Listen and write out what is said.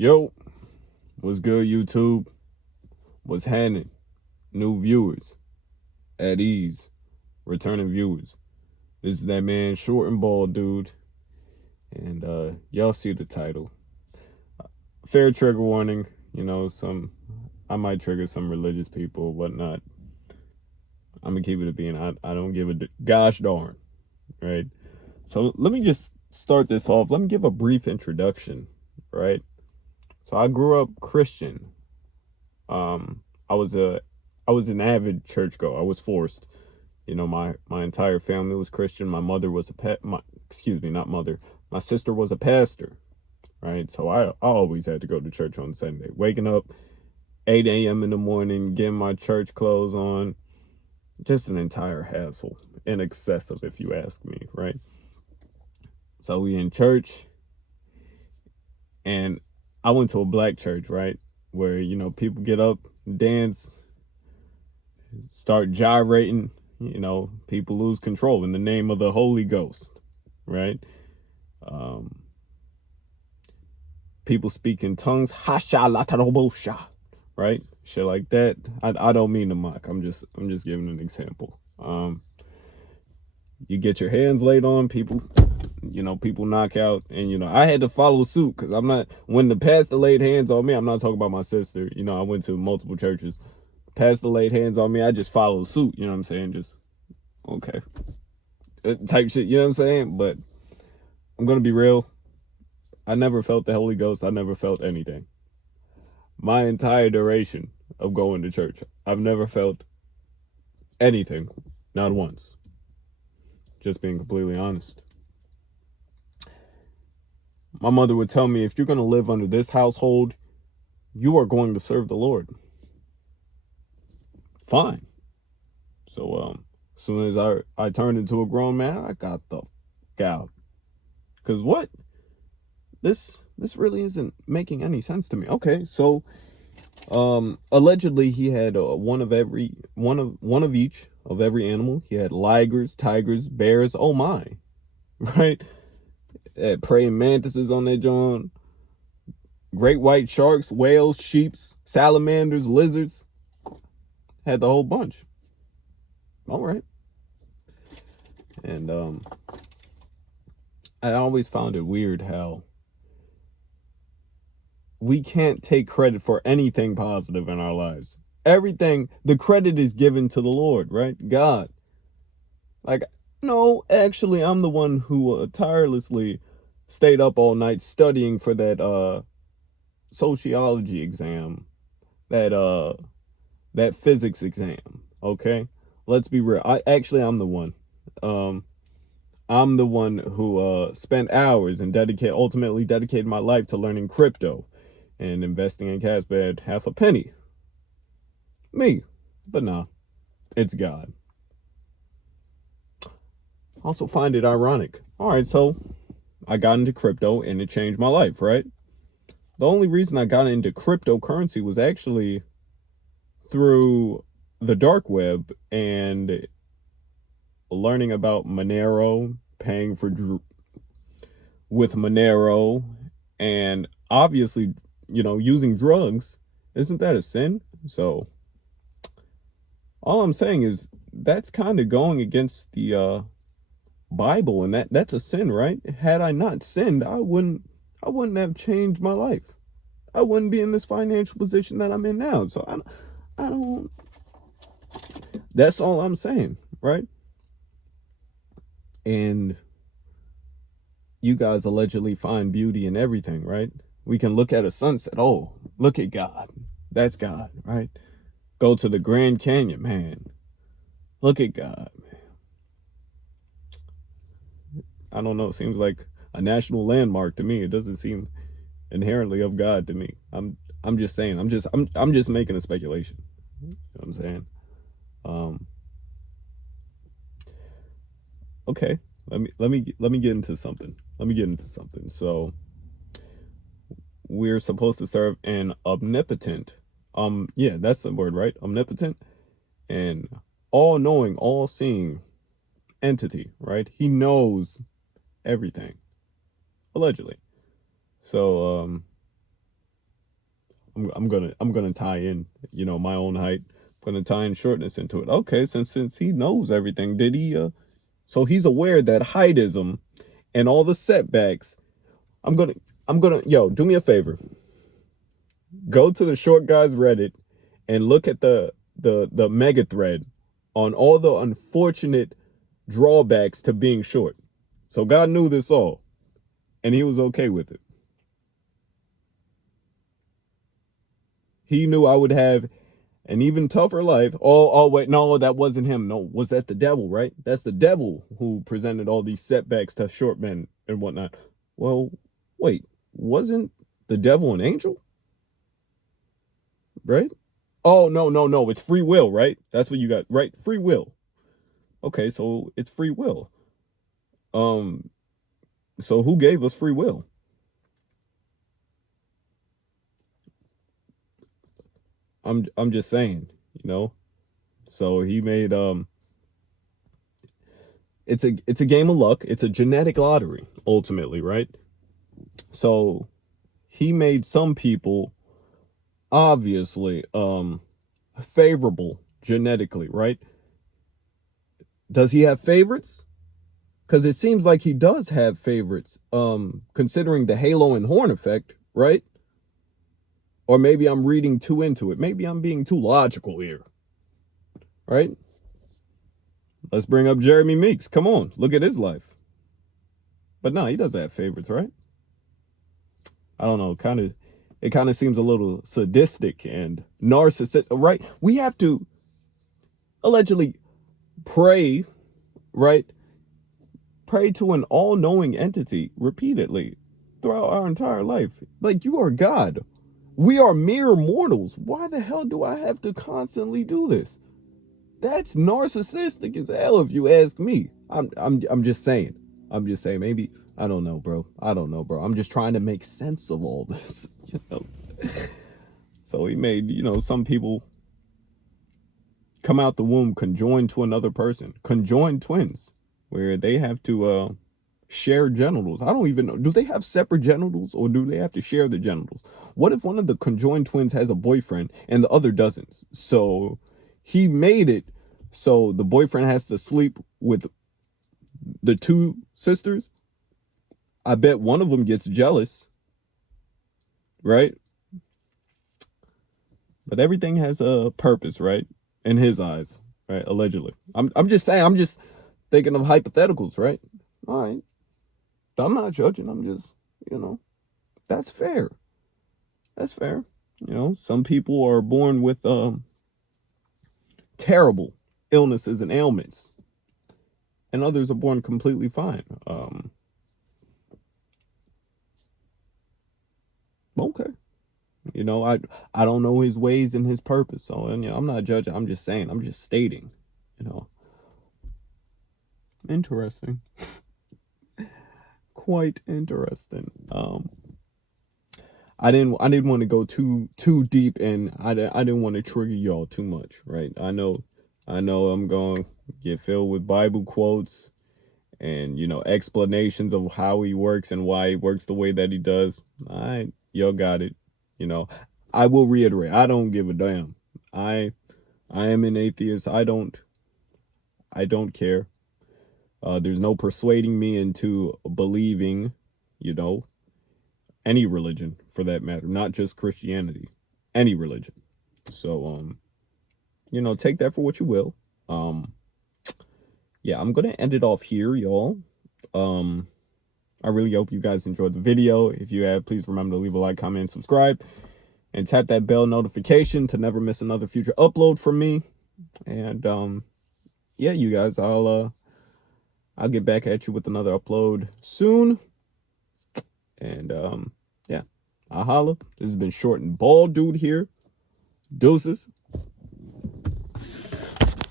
Yo, what's good, YouTube? What's happening? New viewers, at ease, returning viewers. This is that man, short and bald dude, and y'all see the title. Fair trigger warning. I might trigger some religious people, whatnot. I'm gonna keep it a being. I don't give a gosh darn, right? So let me just start this off. Let me give a brief introduction, right? So I grew up Christian. Um, I was an avid churchgoer. I was forced. My entire family was Christian. My mother was not mother. My sister was a pastor, right? So I always had to go to church on Sunday. Waking up 8 a.m. in the morning, getting my church clothes on, just an entire hassle and excessive, if you ask me, right? So we in church, and I went to a black church, right? Where, people get up, dance, start gyrating, people lose control in the name of the Holy Ghost, right? People speak in tongues, right? Shit like that. I don't mean to mock. I'm just giving an example. You get your hands laid on, people knock out, and I had to follow suit because I'm not. When the pastor laid hands on me, I'm not talking about my sister. I went to multiple churches. Pastor laid hands on me, I just followed suit. You know what I'm saying? Just okay, type shit. You know what I'm saying? But I'm gonna be real. I never felt the Holy Ghost. I never felt anything. My entire duration of going to church, I've never felt anything, not once. Just being completely honest. My mother would tell me, if you're going to live under this household, you are going to serve the Lord. Fine. So as soon as I turned into a grown man, I got the fuck out. Because what? This really isn't making any sense to me. Okay, so allegedly he had one of each of every animal. He had ligers, tigers, bears. Oh my, right? Praying mantises on that joint, great white sharks, whales, sheeps, salamanders, lizards. Had the whole bunch. All right. And I always found it weird how we can't take credit for anything positive in our lives. Everything, the credit is given to the Lord, right? God. Like, no, actually, I'm the one who tirelessly stayed up all night studying for that sociology exam, that physics exam. Okay, let's be real. I'm the one. I'm the one who spent hours and ultimately dedicated my life to learning crypto and investing in cash at half a penny. Me, but nah, it's God. Also find it ironic. All right, so I got into crypto and it changed my life, right? The only reason I got into cryptocurrency was actually through the dark web and learning about Monero, paying for with Monero, and obviously, using drugs. Isn't that a sin? So all I'm saying is that's kind of going against the Bible, and that's a sin, right? Had I not sinned, I wouldn't have changed my life. I wouldn't be in this financial position that I'm in now. So I don't. That's all I'm saying, right? And you guys allegedly find beauty in everything, right? We can look at a sunset. Oh, look at God. That's God, right? Go to the Grand Canyon, man. Look at God, man. I don't know. It seems like a national landmark to me. It doesn't seem inherently of God to me. I'm just saying. I'm just making a speculation. You know what I'm saying? Okay. Let me get into something. So we're supposed to serve an omnipotent. Yeah, that's the word, right? Omnipotent and all-knowing, all-seeing entity, right? He knows everything, allegedly. So I'm gonna tie in, my own height. I'm gonna tie in shortness into it. Okay, since he knows everything, did he? So he's aware that heightism and all the setbacks. I'm gonna yo, do me a favor. Go to the short guys Reddit and look at the mega thread on all the unfortunate drawbacks to being short. So God knew this all, and he was okay with it. He knew I would have an even tougher life. Oh, wait, no, that wasn't him. No, was that the devil, right? That's the devil who presented all these setbacks to short men and whatnot. Well, wait, wasn't the devil an angel? Right? Oh, no. It's free will, right? That's what you got, right? Free will. Okay, so it's free will. So who gave us free will? I'm just saying, So he made it's a game of luck. It's a genetic lottery ultimately, right? So he made some people obviously favorable genetically, right? Does he have favorites? Because it seems like he does have favorites, considering the halo and horn effect, right? Or maybe I'm reading too into it. Maybe I'm being too logical here, right? Let's bring up Jeremy Meeks. Come on, look at his life. But no, he doesn't have favorites, right? I don't know. It kind of seems a little sadistic and narcissistic, right? We have to allegedly pray, right? Pray to an all-knowing entity repeatedly throughout our entire life. Like, you are God. We are mere mortals. Why the hell do I have to constantly do this? That's narcissistic as hell, if you ask me. I'm just saying. Maybe I don't know, bro. I'm just trying to make sense of all this. So he made, some people come out the womb conjoined to another person, conjoined twins, where they have to share genitals. I don't even know. Do they have separate genitals, or do they have to share the genitals? What if one of the conjoined twins has a boyfriend and the other doesn't? So he made it so the boyfriend has to sleep with the two sisters. I bet one of them gets jealous, right? But everything has a purpose, right? In his eyes, right? Allegedly. I'm just saying, I'm just thinking of hypotheticals, right? All right. I'm not judging. I'm just, that's fair. That's fair. Some people are born with terrible illnesses and ailments, and others are born completely fine. Okay. I don't know his ways and his purpose. So, I'm not judging. I'm just saying. I'm just stating, Interesting. Quite interesting. I didn't want to go too deep, and I didn't want to trigger y'all too much, right? I know I'm going to get filled with Bible quotes and, explanations of how he works and why he works the way that he does. All right, y'all got it. I will reiterate, I don't give a damn. I am an atheist. I don't care. There's no persuading me into believing, any religion for that matter, not just Christianity, any religion. So, take that for what you will. Yeah, I'm going to end it off here, y'all. I really hope you guys enjoyed the video. If you have, please remember to leave a like, comment, and subscribe. And tap that bell notification to never miss another future upload from me. And, yeah, you guys, I'll get back at you with another upload soon. And, yeah, I'll holla. This has been Short and Bald Dude here. Deuces.